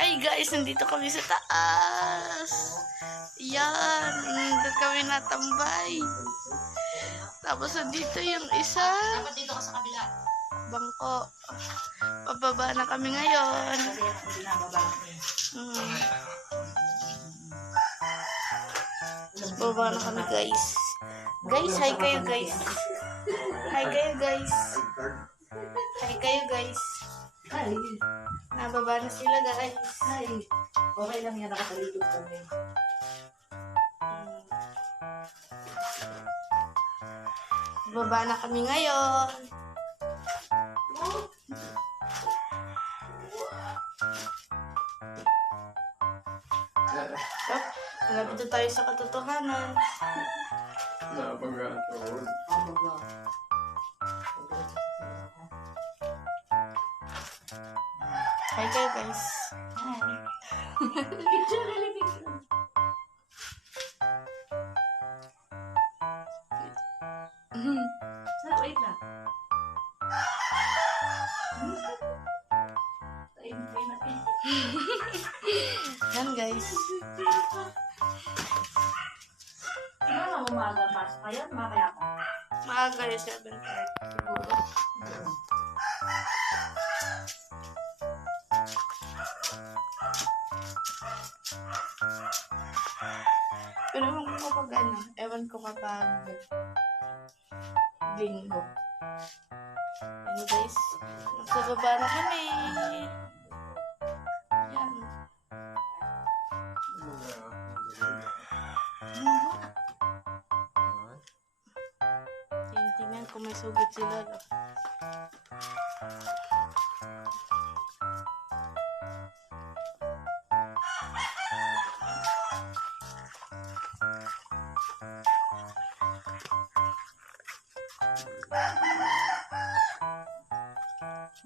Ay guys, nandito kami sa taas. Yan, nandito kami natambay. Tapos nandito yung isa. Dapat dito ka sa kabila. Bangko. Pababa na kami ngayon. Kasi yan ang binababa. Baba na kami guys. Guys, hi kayo guys. Hi kayo guys. Hi kayo guys. Ay, Nababa na sila guys. ay. Okay lang yan, nakatalikod kami. Baba na kami ngayon. Malapit na tayo sa katotohanan. Hi kayo guys. Wait lang. Yan guys. Siguro umaga pasok kayo, mamaya pa. Maaga yung 7:30 siguro. Pero ewan ko kapag ano, ewan ko kapag linggo. Ano guys, nasa baba na kami. Yan. Tingnan kung may sugat sila.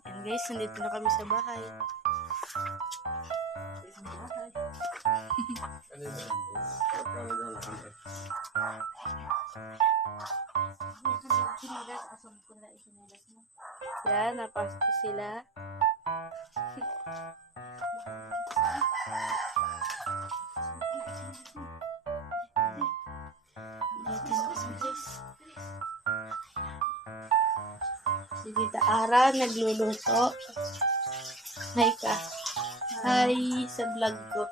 Yan guys, nandito na kami sa bahay. Yan, napasok ko sila. Si Tita Ara nagluluto. Hi ka. Hi sa vlog ko.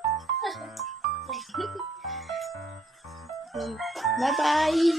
Bye-bye.